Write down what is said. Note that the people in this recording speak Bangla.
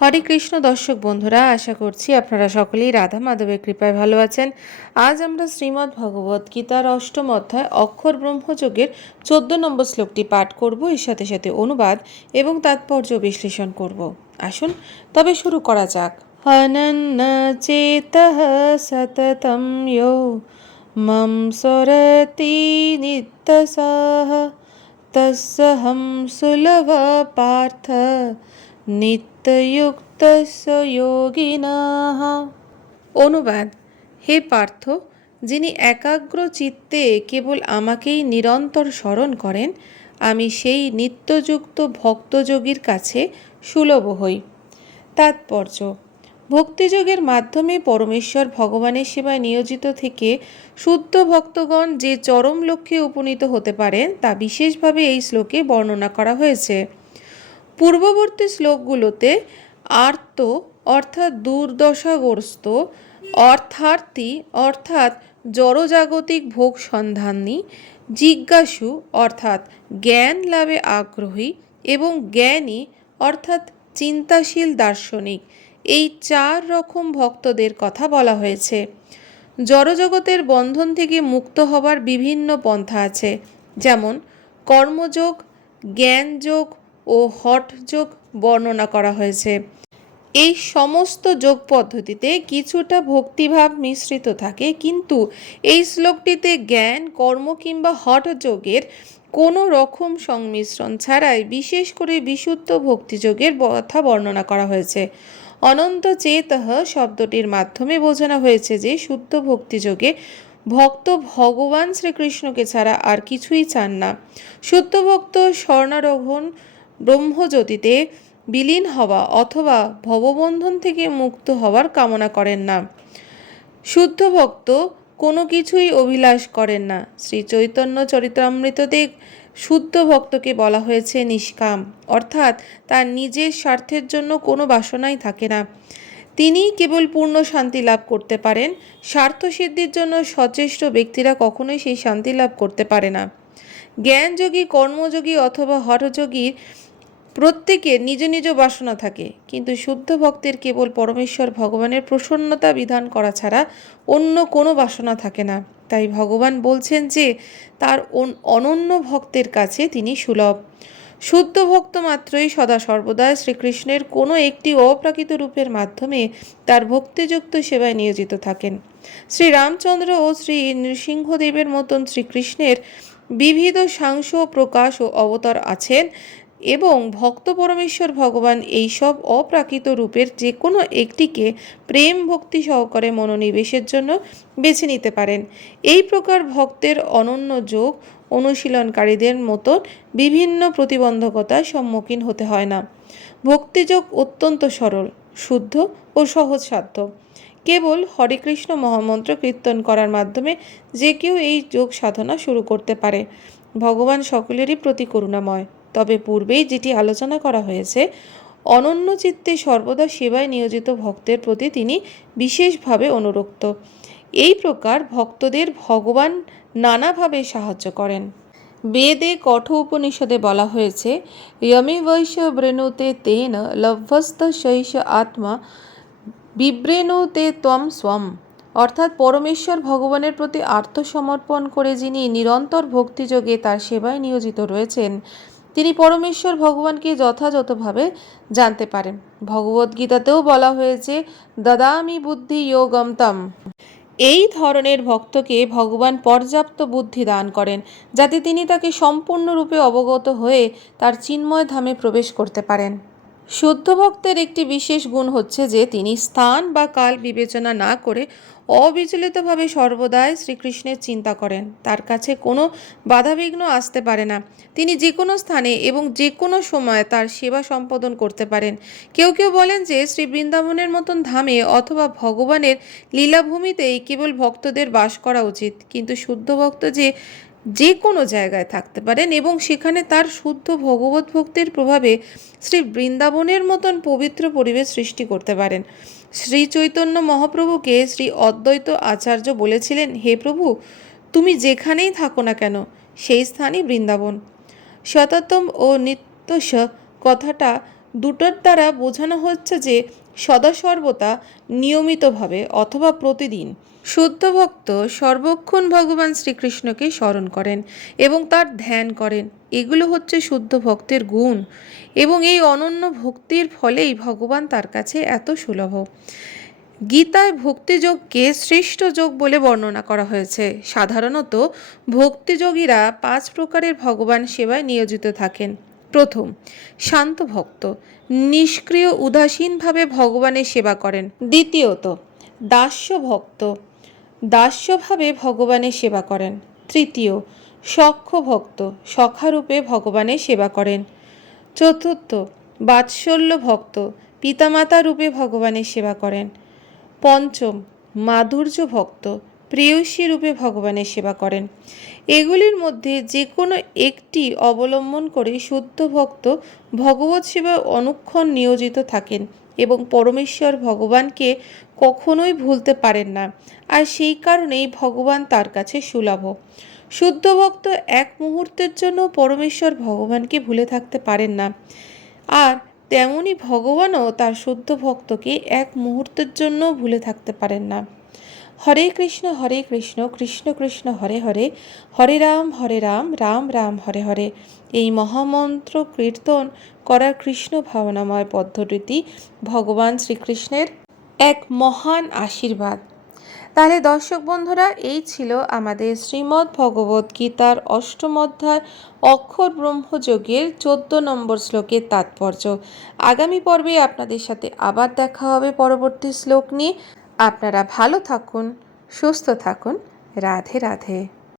হরে কৃষ্ণ দর্শক বন্ধুরা, আশা করছি আপনারা সকলেই রাধা মাধবের কৃপায় ভালো আছেন। আজ আমরা শ্রীমদ্ ভগবত গীতার অষ্টম অধ্যায় অক্ষর ব্রহ্মযোগের চোদ্দ নম্বর শ্লোকটি পাঠ করব। এর সাথে সাথে অনুবাদ এবং তাৎপর্য বিশ্লেষণ করব। আসুন, তবে শুরু করা যাক। হনন্ন চেত সততম ইয়ো, মম সরতি নিত্যসহ তস্যহম সুলভ পার্থ নিত্যযুক্ত যোগিনাহ অনুবাদ, হে পার্থ, যিনি একাগ্র চিত্তে কেবল আমাকেই নিরন্তর স্মরণ করেন, আমি সেই নিত্যযুক্ত ভক্তযোগীর কাছে সুলভ হই। তাৎপর্য, ভক্তিযোগের মাধ্যমে পরমেশ্বর ভগবানের সেবায় নিয়োজিত থেকে শুদ্ধ ভক্তগণ যে চরম লক্ষ্যে উপনীত হতে পারেন, তা বিশেষভাবে এই শ্লোকে বর্ণনা করা হয়েছে। পূর্ববর্তী শ্লোকগুলোতে আর্ত অর্থাৎ দুর্দশাগ্রস্ত অর্থার্থী অর্থাৎ জড়জাগতিক ভোগ সন্ধানী, জিজ্ঞাসু অর্থাৎ জ্ঞান লাভে আগ্রহী এবং জ্ঞানী অর্থাৎ চিন্তাশীল দার্শনিক। এই চার রকম ভক্তদের কথা বলা হয়েছে। জড়জগতের বন্ধন থেকে মুক্ত হবার বিভিন্ন পন্থা আছে। যেমন কর্মযোগ, জ্ঞানযোগ ও হট যোগ বর্ণনা করা হয়েছে। এই সমস্ত যোগ পদ্ধতিতে কিছুটা ভক্তিভাব মিশ্রিত থাকে, কিন্তু এই শ্লোকটিতে জ্ঞান, কর্ম কিংবা হঠ যোগের কোনো রকম সংমিশ্রণ ছাড়াই বিশেষ করে বিশুদ্ধ ভক্তিযোগের কথা বর্ণনা করা হয়েছে। অনন্ত চেতহ শব্দটির মাধ্যমে বোঝানো হয়েছে যে শুদ্ধ ভক্তিযোগে ভক্ত ভগবান শ্রীকৃষ্ণকে ছাড়া আর কিছুই চান না। শুদ্ধ ভক্ত স্বর্ণারোহণ ব্রহ্মজ্যোতিতে বিলীন হওয়া অথবা ভববন্ধন থেকে মুক্ত হওয়ার কামনা করেন না। শুদ্ধ ভক্ত কোনো কিছুই অভিলাষ করেন না। শ্রী চৈতন্য চরিতামৃততে শুদ্ধ ভক্তকে বলা হয়েছে নিষ্কাম। অর্থাৎ তার নিজের স্বার্থের জন্য কোনো বাসনাই থাকে না। তিনি কেবল পূর্ণ শান্তি লাভ করতে পারেন। স্বার্থ সিদ্ধির জন্য সচেষ্ট ব্যক্তিরা কখনোই সেই শান্তি লাভ করতে পারে না। জ্ঞানযোগী, কর্মযোগী অথবা হরযোগীর প্রত্যেকের নিজ নিজ বাসনা থাকে, কিন্তু শুদ্ধ ভক্তের কেবল পরমেশ্বর ভগবানের প্রসন্নতা বিধান করা ছাড়া অন্য কোনো বাসনা থাকে না। তাই ভগবান বলছেন যে, তার অনন্য ভক্তের কাছে তিনি সুলভ। শুদ্ধ ভক্ত মাত্রই সদা সর্বদা শ্রীকৃষ্ণের কোনো একটি অপ্রাকৃত রূপের মাধ্যমে তার ভক্তিযুক্ত সেবায় নিয়োজিত থাকেন। শ্রী রামচন্দ্র ও শ্রী নৃসিংহদেবের মতন শ্রীকৃষ্ণের বিবিধ সাংস প্রকাশ ও অবতার আছেন এবং ভক্ত পরমেশ্বর ভগবান এই সব অপ্রাকৃত রূপের যে কোনো একটিকে প্রেম ভক্তি সহকারে মনোনিবেশের জন্য বেছে নিতে পারেন। এই প্রকার ভক্তের অনন্য যোগ অনুশীলনকারীদের মতন বিভিন্ন প্রতিবন্ধকতার সম্মুখীন হতে হয় না। ভক্তিযোগ অত্যন্ত সরল, শুদ্ধ ও সহজসাধ্য কেবল হরে কৃষ্ণ মহামন্ত্র কীর্তন করার মাধ্যমে যে কেউ এই যোগ সাধনা শুরু করতে পারে। ভগবান সকলেরই প্রতি করুণাময়। তবে পূর্বেই যেটি আলোচনা করা হয়েছে, অনন্য চিত্তে সর্বদা সেবায় নিয়োজিত ভক্তের প্রতি তিনি বিশেষভাবে অনুরক্ত। এই প্রকার ভক্তদের ভগবান নানাভাবে সাহায্য করেন। বেদে কঠ উপনিষদে বলা হয়েছে যমি বৈশ্য ব্রেণুতে তেন লভ্যস্ত শৈশ আত্মা বিব্রেণুতে ত্বম স্বম অর্থাৎ পরমেশ্বর ভগবানের প্রতি আত্মসমর্পণ করে যিনি নিরন্তর ভক্তিযোগে তার সেবায় নিয়োজিত রয়েছেন তিনি পরমেশ্বর ভগবানকে যথাযথভাবে জানতে পারেন। ভগবদ্গীতাতেও বলা হয়েছে, দাদামি বুদ্ধি যোগমতম এই ধরনের ভক্তকে ভগবান পর্যাপ্ত বুদ্ধি দান করেন, যাতে তিনি তাকে সম্পূর্ণরূপে অবগত হয়ে তার চিন্ময় ধামে প্রবেশ করতে পারেন। শুদ্ধ ভক্তের একটি বিশেষ গুণ হচ্ছে যে তিনি স্থান বা কাল বিবেচনা না করে অবিচলিতভাবে সর্বদাই শ্রীকৃষ্ণের চিন্তা করেন। তার কাছে কোনো বাধাবিঘ্ন আসতে পারে না। তিনি যে কোনো স্থানে এবং যে কোনো সময় তার সেবা সম্পাদন করতে পারেন। কেউ কেউ বলেন যে শ্রী বৃন্দাবনের মতন ধামে অথবা ভগবানের লীলাভূমিতেই কেবল ভক্তদের বাস করা উচিত। কিন্তু শুদ্ধ ভক্ত যে যে কোনো জায়গায় থাকতে পারেন এবং সেখানে তার শুদ্ধ ভগবত ভক্তির প্রভাবে শ্রী বৃন্দাবনের মতন পবিত্র পরিবেশ সৃষ্টি করতে পারেন। শ্রী চৈতন্য মহাপ্রভুকে শ্রী অদ্বৈত আচার্য বলেছিলেন, হে প্রভু, তুমি যেখানেই থাকো না কেন, সেই স্থানই বৃন্দাবন। শততম ও নিত্যস কথাটা দুটোর দ্বারা বোঝানো হচ্ছে যে সদা সর্বদা নিয়মিতভাবে অথবা প্রতিদিন শুদ্ধ ভক্ত সর্বক্ষণ ভগবান শ্রীকৃষ্ণকে স্মরণ করেন এবং তার ধ্যান করেন। এগুলো হচ্ছে শুদ্ধ ভক্তের গুণ এবং এই অনন্য ভক্তির ফলেই ভগবান তার কাছে এত সুলভ। গীতায় ভক্তিযোগকে শ্রেষ্ঠ যোগ বলে বর্ণনা করা হয়েছে। সাধারণত ভক্তিযোগীরা পাঁচ প্রকারের ভগবান সেবায় নিয়োজিত থাকেন। প্রথম, শান্ত ভক্ত, নিষ্ক্রিয় উদাসীনভাবে ভগবানের সেবা করেন। দ্বিতীয়ত, দাস্য ভক্ত, দাস্যভাবে ভগবানের সেবা করেন। তৃতীয় সখ্য ভক্ত, সখারূপে ভগবানের সেবা করেন। চতুর্থ, বাৎসল্য ভক্ত, পিতামাতা রূপে ভগবানের সেবা করেন। পঞ্চম, মাধুর্য ভক্ত প্রেয়সী রূপে ভগবানের সেবা করেন। এগুলির মধ্যে যে কোনো একটি অবলম্বন করে শুদ্ধ ভক্ত ভগবত সেবায় অনুক্ষণ নিয়োজিত থাকেন এবং পরমেশ্বর ভগবানকে কখনোই ভুলতে পারেন না, আর সেই কারণেই ভগবান তার কাছে সুলভ। শুদ্ধ ভক্ত এক মুহূর্তের জন্য পরমেশ্বর ভগবানকে ভুলে থাকতে পারেন না, আর তেমনি ভগবানও তার শুদ্ধ ভক্তকে এক মুহূর্তের জন্য ভুলে থাকতে পারেন না। হরে কৃষ্ণ হরে কৃষ্ণ কৃষ্ণ কৃষ্ণ, হরে হরে হরে রাম হরে রাম রাম রাম, হরে হরে। এই মহামন্ত্র কীর্তন করার কৃষ্ণ ভাবনাময় পদ্ধতিটি ভগবান শ্রীকৃষ্ণের এক মহান আশীর্বাদ। তাহলে দর্শক বন্ধুরা, এই ছিল আমাদের শ্রীমদ্ ভগবত গীতার অষ্টম অধ্যায় অক্ষর ব্রহ্মযোগের চোদ্দ নম্বর শ্লোকের তাৎপর্য। আগামী পর্বে আপনাদের সাথে আবার দেখা হবে পরবর্তী শ্লোক নিয়ে। আপনারা ভালো থাকুন সুস্থ থাকুন। রাধে রাধে।